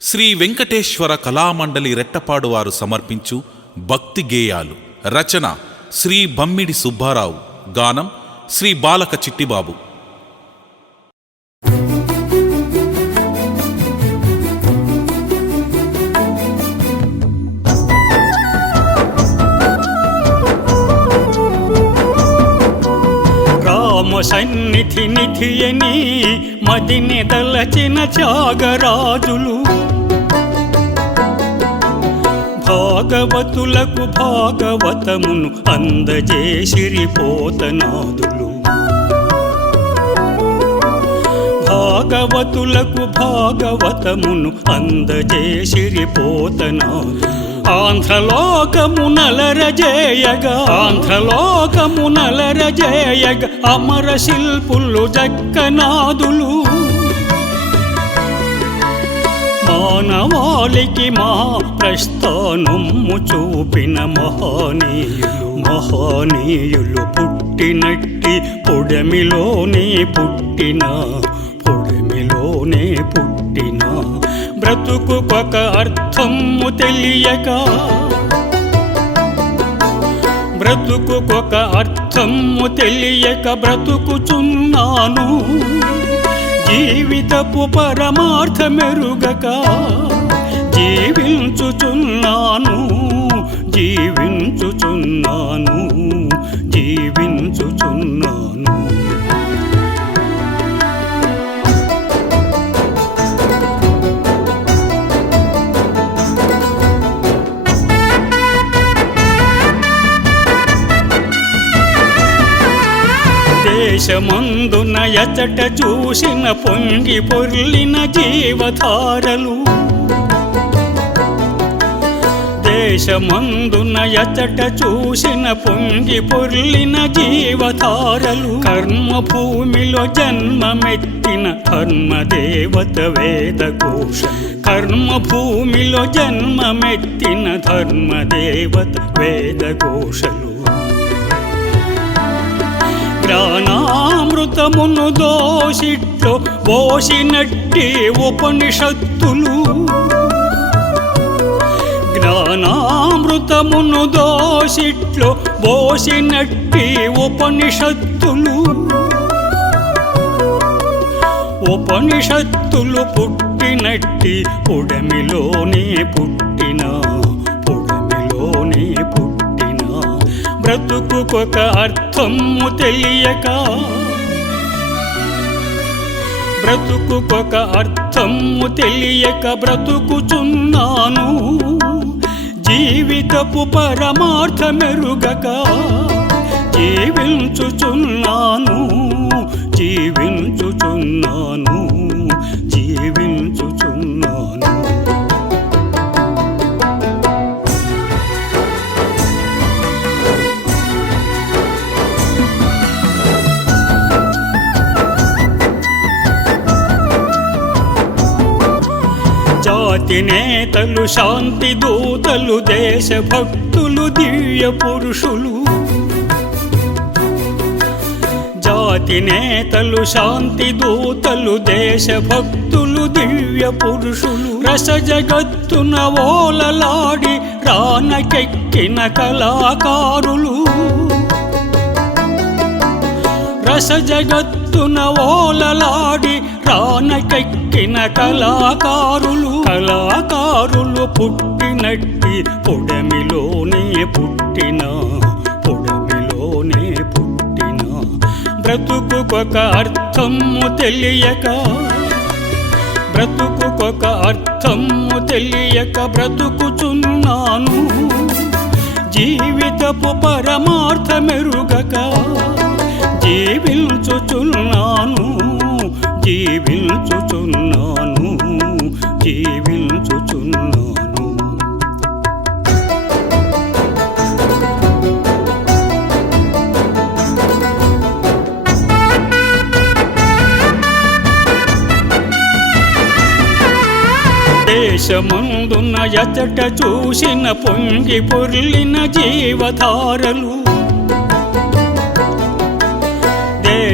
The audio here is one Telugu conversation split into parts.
శ్రీ వెంకటేశ్వర కళామండలి రెట్టపాడు వారు సమర్పించు భక్తి గేయాలు. రచన శ్రీ బమ్మిడి సుబ్బారావు. గానం శ్రీ బాలక చిట్టిబాబు. సన్నిధి నిధియని మదిని దలచిన త్యాగరాజులు, భాగవతులకు భాగవతమును అందజేసిరి పోతనాదులు. భాగవతులకు భాగవతమును అందజేసిరి పోతనాదులు. ఆంధ్రలోకమునలరజేయగ అమర శిల్పులు జక్కనాదులు. మానవాళికి మా ప్రస్థానము చూపిన మహానీయులు పుట్టినట్టి పొడమిలోనే పుట్టిన బ్రతుకుకొక అర్థము తెలియక, బ్రతుకుచున్నాను. జీవితపు పరమార్థమెరుగక జీవించుచున్నాను. దేశమందున ఎచట చూసిన పొంగి పొర్లిన జీవధారలు, దేశమందున ఎచట చూసిన పొంగి పొర్లిన జీవధారలు. కర్మభూమిలో జన్మమెత్తిన ధర్మదేవత వేదఘోష, కర్మభూమిలో జన్మమెత్తిన ధర్మదేవత వేదఘోషలు. జ్ఞానామృతమును దోషిట్లో పోసినట్టి ఉపనిషత్తులు, జ్ఞానామృతమును దోషిట్లో పోసినట్టి ఉపనిషత్తులు పుట్టినట్టి పొడమిలోనే పుట్టిన బ్రతుకుకొక అర్థము తెలియక, బ్రతుకుచున్నాను. జీవితపు పరమార్థమెరుగక జీవించుచున్నాను. జాతి నేతలు, శాంతి దూతలు, దేశభక్తులు, దివ్య పురుషులు. జాతి నేతలు, శాంతి దూతలు, దేశభక్తులు, దివ్య పురుషులు. రస జగత్తున ఓలలాడి రానకెక్కిన కళాకారులు, రస జగత్తున ఓలలాడి రానకెక్కిన కళాకారులు. పుట్టినట్టి పొడమిలోనే పుట్టిన బ్రతుకుకొక అర్థము తెలియక, బ్రతుకుచున్నాను. జీవితపు పరమార్థమెరుగక జీవించుచున్నాను. దేశమందున ఎచట చూసిన పొంగి పొర్లిన జీవధారలు,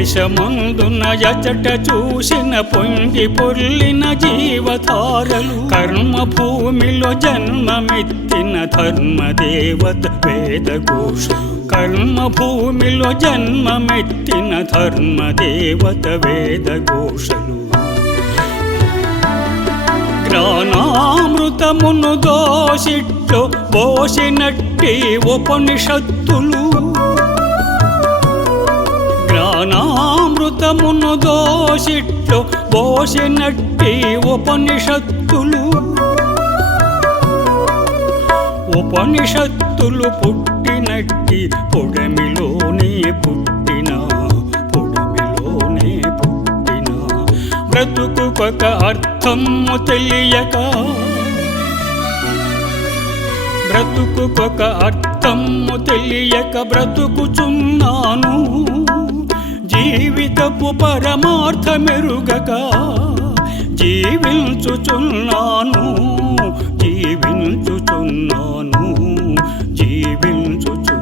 దేశమందున ఎచట చూసిన పొంగి పొర్లిన జీవధారలు కర్మభూమిలో జన్మమెత్తిన ధర్మదేవత వేదఘోషలు కర్మభూమిలో జన్మమెత్తిన ధర్మదేవత వేదఘోషలు జ్ఞానామృతమును దోషిట్లో పోసినట్టి ఉపనిషత్తులు జ్ఞానామృతమును దోషిట్లో పోసినట్టి ఉపనిషత్తులు ఉపనిషత్తులు పుట్టినట్టి పొడమిలోనే పుట్టిన బ్రతుకుకొక అర్థము తెలియక బ్రతుకుకొక అర్థము తెలియక బ్రతుకుచున్నాను జీవితపు పరమార్థమెరుగక జీవించుచున్నాను జీవించుచున్నాను జీవించుచు